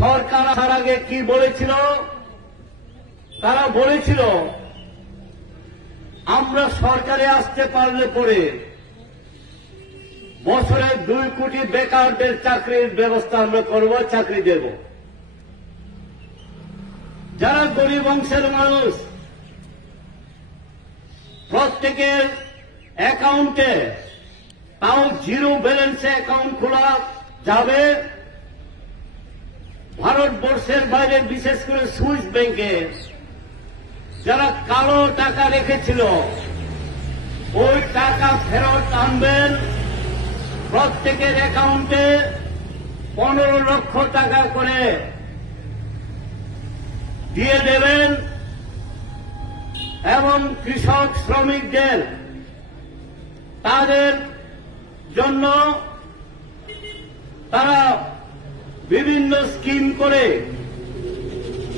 সরকার আসার আগে কি বলেছিল? তারা বলেছিল আমরা সরকারে আসতে পারলে পরে বছরে 2 কোটি বেকারদের চাকরির ব্যবস্থা আমরা করব, চাকরি দেব। যারা গরিব অংশের মানুষ প্রত্যেকের অ্যাকাউন্টে, তাও 0 ব্যালেন্সে অ্যাকাউন্ট খোলা যাবে। ভারতবর্ষের বাইরে বিশেষ করে সুইস ব্যাংকে যারা কালো টাকা রেখেছিল ওই টাকা ফেরত আনবেন। প্রত্যেকের অ্যাকাউন্টে 15 লক্ষ টাকা করে দিয়ে দেবেন এবং কৃষক শ্রমিকদের তাদের জন্য তারা বিভিন্ন স্কিম করে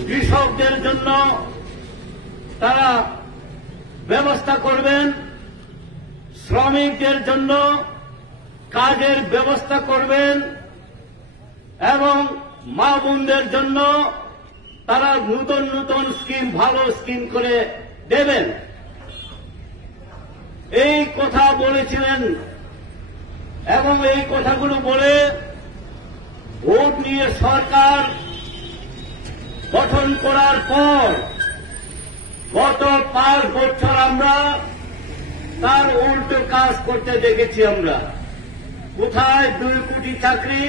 কৃষকদের জন্য তারা ব্যবস্থা করবেন, শ্রমিকদের জন্য কাজের ব্যবস্থা করবেন এবং মা বোনদের জন্য তারা নতুন নতুন স্কিম, ভালো স্কিম করে দেবেন। এই কথা বলেছিলেন এবং এই কথাগুলো বলে ভোট নিয়ে সরকার গঠন করার পর গত 5 বছর আমরা তার উল্টো কাজ করতে দেখেছি। আমরা কোথায় 2 কোটি চাকরি,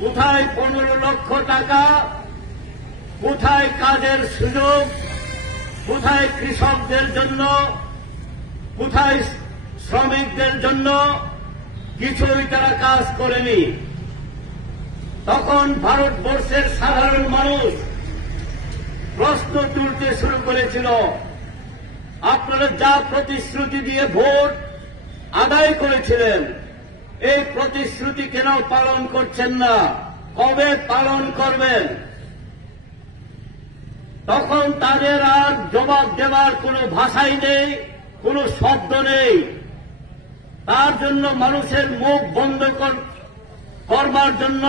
কোথায় 15 লক্ষ টাকা, কোথায় কাজের সুযোগ, কোথায় কৃষকদের জন্য, কোথায় শ্রমিকদের জন্য, কিছুই তারা কাজ করেনি। তখন ভারতবর্ষের সাধারণ মানুষ প্রশ্ন তুলতে শুরু করেছিল, আপনারা যা প্রতিশ্রুতি দিয়ে ভোট আদায় করেছিলেন এই প্রতিশ্রুতি কেন পালন করছেন না, কবে পালন করবেন? তখন তাদের আর জবাব দেওয়ার কোনো ভাষাই নেই, কোনো শব্দ নেই। তার জন্য মানুষের মুখ বন্ধ করবার জন্য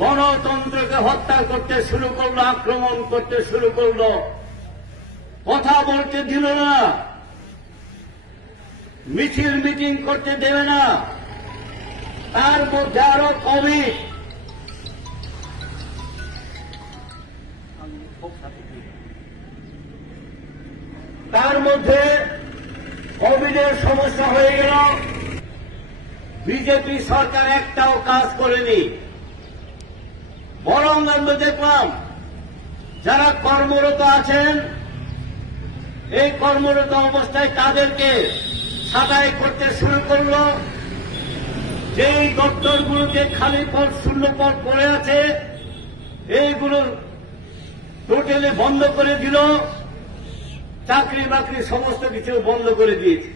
গণতন্ত্রকে হত্যা করতে শুরু করলো, আক্রমণ করতে শুরু করলো, কথা বলতে দিল না, মিছিল মিটিং করতে দেবে না। তার মধ্যে আরো কোভিড, তার মধ্যে কোভিডের সমস্যা হয়ে গেল। বিজেপি সরকার একটাও কাজ করেনি, বরং আমরা দেখলাম যারা কর্মরত আছেন এই কর্মরত অবস্থায় তাদেরকে ছাঁটাই করতে শুরু করল। যেই দপ্তরগুলোতে খালি পদ, শূন্য পদ পড়ে আছে এইগুলো টোটালি বন্ধ করে দিল, চাকরি বাকরি সমস্ত কিছু বন্ধ করে দিয়েছে।